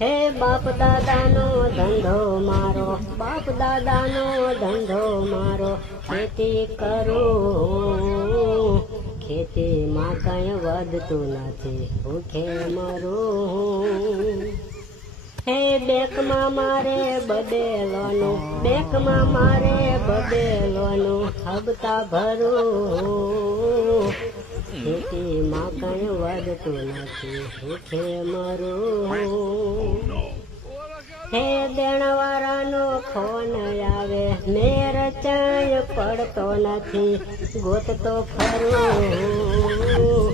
હે બાપ દાદાનો ધંધો મારો, બાપ દાદાનો ધંધો મારો, ખેતી કરું. ખેતીમાં કઈ વધતું નથી, ભૂખે મરું. હે બેકમાં મારે બદેલોનું બેકમાં મારે બદેલોનું હબતા ભરું. ખેતીમાં કઈ વધતું નથી, ભૂખે મરું. હે દેણવાળાનો ફોન આવે મેર રચાય પડતો નથી, ગોતતો ફરું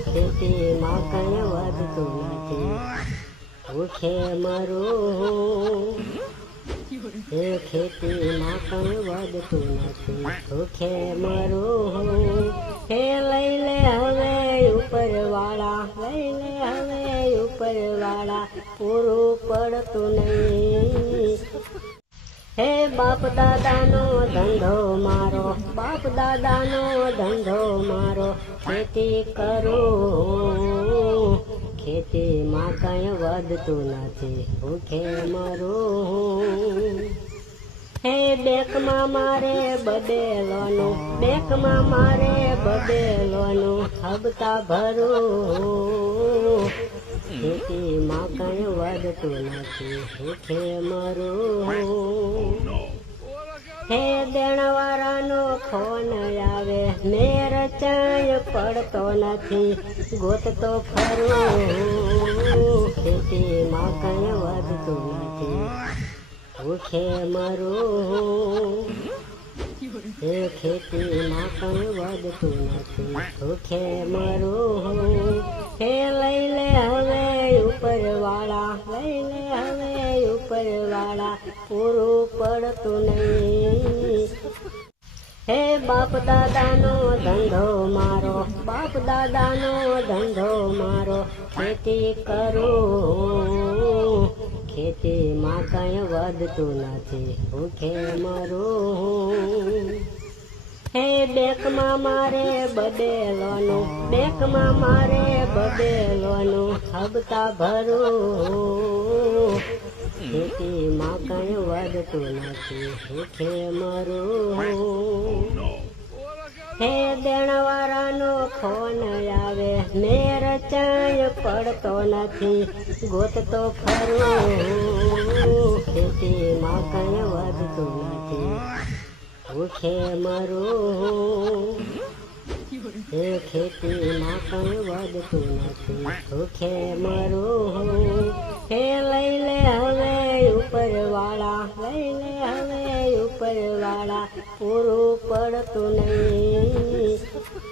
ખેતીમાં કંઈ વધતું નથી ભૂખે મરું. એ ખેતીમાં કંઈ વધતું નથી ભૂખે મરું. ઉપરવાળા પૂરું પડતું નહીં. હે બાપ દાદાનો ધંધો મારો, બાપ દાદાનો ધંધો મારો, ખેતી કરું. ખેતીમાં કંઈ વધતું નથી ભૂખે મરું? હે બેકમાં મારે બદેલોનું બેકમાં મારે બદેલોનું હબતા ભરું. ખેતીમાં કઈ વધતું નથી ભૂખે મારું, હે દેણવાળાનો ફોન આવે, મેર ચાય પડતો નથી. ગોતતો ફરું ખેતીમાં કઈ વધતું નથી. ભૂખે મરું. એ ખેતીમાં પણ વધતું નથી. ભૂખે હું હે લઈ લે હવે ઉપરવાળા લઈ લે હવે ઉપરવાળા પૂરું પડતું નહીં. હે બાપ દાદાનો ધંધો મારો, બાપ દાદાનો ધંધો મારો, ખેતી કરું ખેતીમાં કઈ વધતું નથી. ભૂખે મરું હે. બેકમાં મારે બદેલોનું બેકમાં મારે બદેલોનું હબતા ભરું. ખેતીમાં કઈ વધતું નથી. ભૂખે મરું હે દેણવાળાનો ફોન આવે મેર રચાય પડતો નથી, ગોતતો ફરું ખેતીમાં કંઈ વધતું નથી, ભૂખે મરું. એ ખેતીમાં કંઈ વધતું નથી, ભૂખે મરું. હે લઈ લે હવે ઉપરવાળા ઉપરવાળા પૂરું પડતું નહીં.